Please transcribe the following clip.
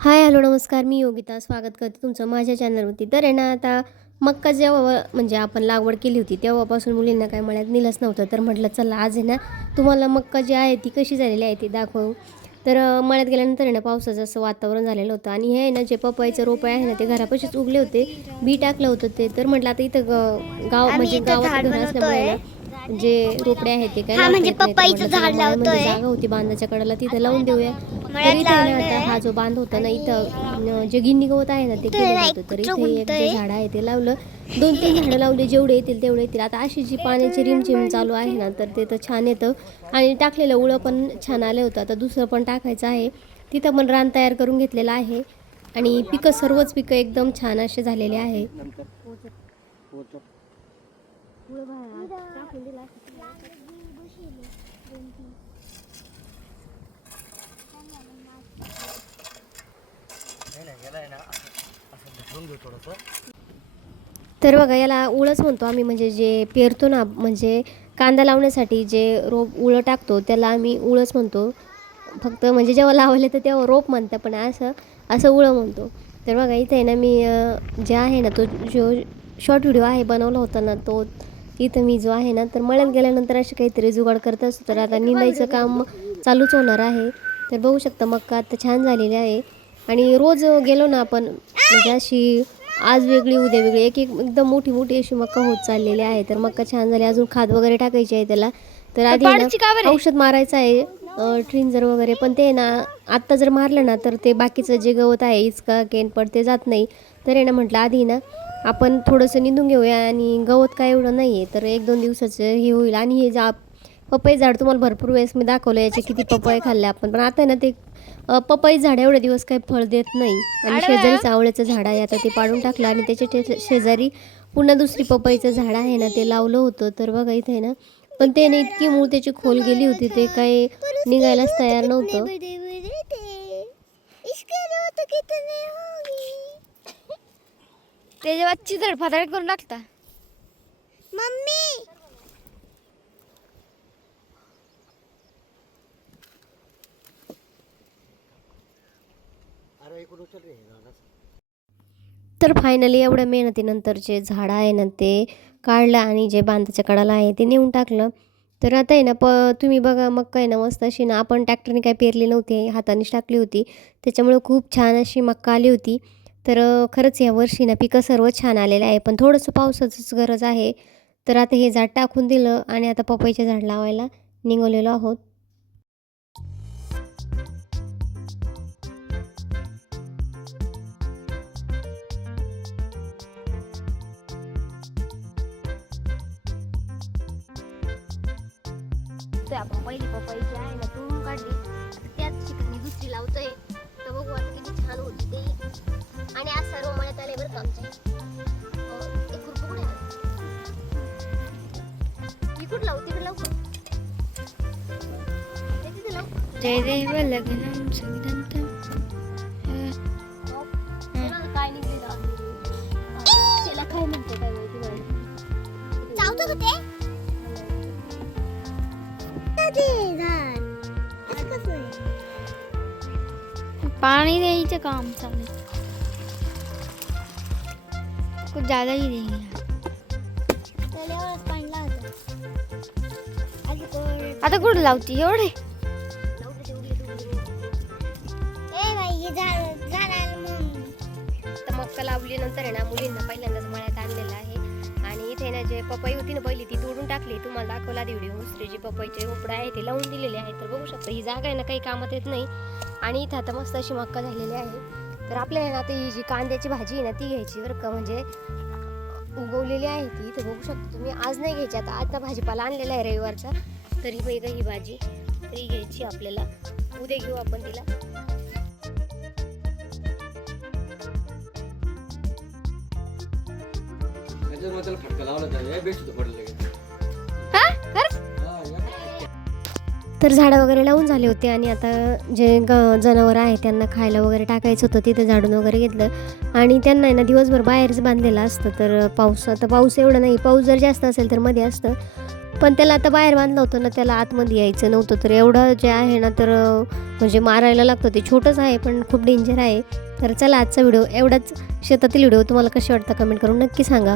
हाय, hello, नमस्कार. मी योगिता स्वागत करते तुमचं माझ्या चॅनलवरती. तर आहे ना, आता मक्का जेव्हा म्हणजे आपण लागवड केली होती तेव्हापासून मुलींना काय मळ्यात नेलंच नव्हतं. तर म्हटलं चला आज आहे ना, तुम्हाला मक्का जी आहे ती कशी झालेली आहे ती दाखवू. तर मळ्यात गेल्यानंतर आहे ना, पावसाचं असं वातावरण झालेलं होतं आणि हे आहे ना, जे पपईचं रोप आहे ना, ते घरापाशीच उगले होते. बी टाकलं होतं ते. तर म्हटलं आता इथं गाव आम्ही म्हणजे इथं गावात झाड घर असल्यामुळे बनवतोय. ना, जे रोपडे आहेत ते काय हा लावता म्हणजे येत नाही. तर पपईचं म्हटलं चला झाड मळ्यामध्ये लावतोय. जागा होती बांधाच्या कडेला तिथं लावून देऊया. तर मळ्यात इथे आहे ना, आता लावलंय हा जो बांध होता ना, इथं आणि जे गिन्नी गवत आहे ना ते इथं केलेलं ना होतं. एक तर कुत्र इथे एक जे गुंतय. झाड आहे ते लावलं. 2-3 झाडं लावली, जेवढे येतील तेवढे येतील. आता अशी जी पाण्याची रिमझिम चालू आहे ना, तर ते तर छान येतं आणि टाकलेलं उळं पण छान आलं होतं. आता दुसरं पण टाकायचं आहे. तिथं पण रान तयार करून घेतलेलं आहे आणि पिकं सर्वच पिकं एकदम छान असे झालेले आहे. तर बघा, याला उळच म्हणतो आम्ही, म्हणजे जे पेरतो ना, म्हणजे कांदा लावण्यासाठी जे रोप उळं टाकतो त्याला आम्ही उळच म्हणतो. फक्त म्हणजे जेव्हा लावले तर तेव्हा रोप म्हणतं, पण असं असं उळं म्हणतो. तर बघा इथे आहे ना, मी जे आहे ना, तो जो शॉर्ट व्हिडिओ आहे बनवला होता ना, तो इथं मी जो आहे ना, तर मळ्यात गेल्यानंतर असे काहीतरी जुगाड करत असतो. तर आता निंदायचं काम चालूच होणार आहे. तर बघू शकता मक्का आता छान झालेली आहे आणि रोज गेलो ना आपण, म्हणजे अशी आज वेगळी उद्या वेगळी एक एक एकदम मोठी मोठी अशी मक्का होत चाललेली आहे. तर मक्का छान झाली. अजून खाद वगैरे टाकायची आहे त्याला. तर आधी आहे ना, औषध मारायचं आहे, ट्रिंजर वगैरे. पण ते ना, आत्ता जर मारलं ना तर ते बाकीचं जे गवत आहे इचका केनपड ते जात नाही. तर आहे ना, म्हटलं आधी ना आपण थोडंसं निंदून घेऊया आणि गवत काय एवढं नाही आहे, तर 1-2 दिवसाचं हे होईल. आणि हे पपई झाड तुम्हाला भरपूर वेळेस मी दाखवलं, याचे किती पपई खाल्ले आपण. पण आता आहे ना, ते पपई झाड एवढे दिवस काही फळ देत नाही. आणि शेजारीच आवळ्याचं झाड आहे, आता ते पाडून टाकलं आणि त्याच्या शेजारी पुन्हा दुसरी पपईचं झाड आहे ना, ते लावलं होतं. तर बघा इथे आहे ना, पण ते ना इतकी मूळ त्याची खोल गेली होती, ते काही निघायलाच तयार नव्हतं. त्याच्या बाबची धडफादड करून टाकता मम्मी. तर फायनली एवढ्या मेहनतीनंतर जे झाड आहे ना, ते काढलं आणि जे बांधाच्या कडाला आहे ते नेऊन टाकलं. तर आता आहे ना, तुम्ही बघा मक्का आहे ना, मस्त अशी ना, आपण ट्रॅक्टरने काही पेरली नव्हती, हातानेच टाकली होती. त्याच्यामुळे खूप छान अशी मक्का आली होती. तर खरंच या वर्षी ना पिकं सर्व छान आलेलं आहे, पण थोडंसं पावसाचीच गरज आहे. तर आता हे झाड टाकून दिलं आणि आता पपईचे झाड लावायला निघालेलो आहोत. तर आपण पहिली पपई जी आहे ना तोडून काढली. आता त्याच ठिकाणी दुसरी लावतोय. तर बघू आता किती छान होती ते. आणि आज सर्व मळ्यात आले बरं का आमच्या. एक खुरपं कुठे आहे? इकडं लावू, तिकडे लावू का? हे तिथे लावू. जय देव लग्नम संगीतम. त्याला काय निघलेलं आहे? त्याला काय म्हणते काय माहिती नाही. चावतो का ते? पानी द्यायचं काम चालू. कुछ ज्यादा ही देंगे. आता कुठं लावती एवढे? तर मक्का लावली नंतर आहे ना, मुलींना पहिल्यांदाच मळ्यात आणलेलं आहे. आणि इथे ना जे पपई होती ना पहिली ती तोडून टाकली. तुम्हाला दाखवला व्हिडिओ. दुसरे जे पपईचे रोपडे आहे ते लावून दिलेले आहे. तर बघू शकता ही जागा आहे ना, काही कामात येत नाही. आणि इथं आता मस्त अशी मक्का झालेली आहे. तर आपल्याला आता ही जी कांद्याची भाजी आहे ना ती घ्यायची बरं का, म्हणजे उगवलेली आहे ती. इथं बघू शकता तुम्ही. आज नाही घ्यायची, आता भाजीपाला आणलेला आहे रविवारचा. तरी बघा ही भाजी तरी घ्यायची आपल्याला. उद्या घेऊ आपण तिला. तर झाडं वगैरे लावून झाले होते आणि आता जे जनावरं आहे त्यांना खायला वगैरे टाकायचं होतं. तिथे झाडून वगैरे घेतलं आणि त्यांना आहे ना दिवसभर बाहेरच बांधलेलं असतं. तर पाऊस एवढा नाही, पाऊस जर जास्त असेल तर मध्ये असतं. पण त्याला आता बाहेर बांधलं होतं ना, त्याला आतमध्ये यायचं नव्हतं. तर एवढं जे आहे ना, तर म्हणजे मारायला लागतं. ते छोटंच आहे पण खूप डेंजर आहे. तर चला, आजचा व्हिडिओ एवढाच. शेतातील व्हिडिओ तुम्हाला कसे वाटतं कमेंट करून नक्की सांगा.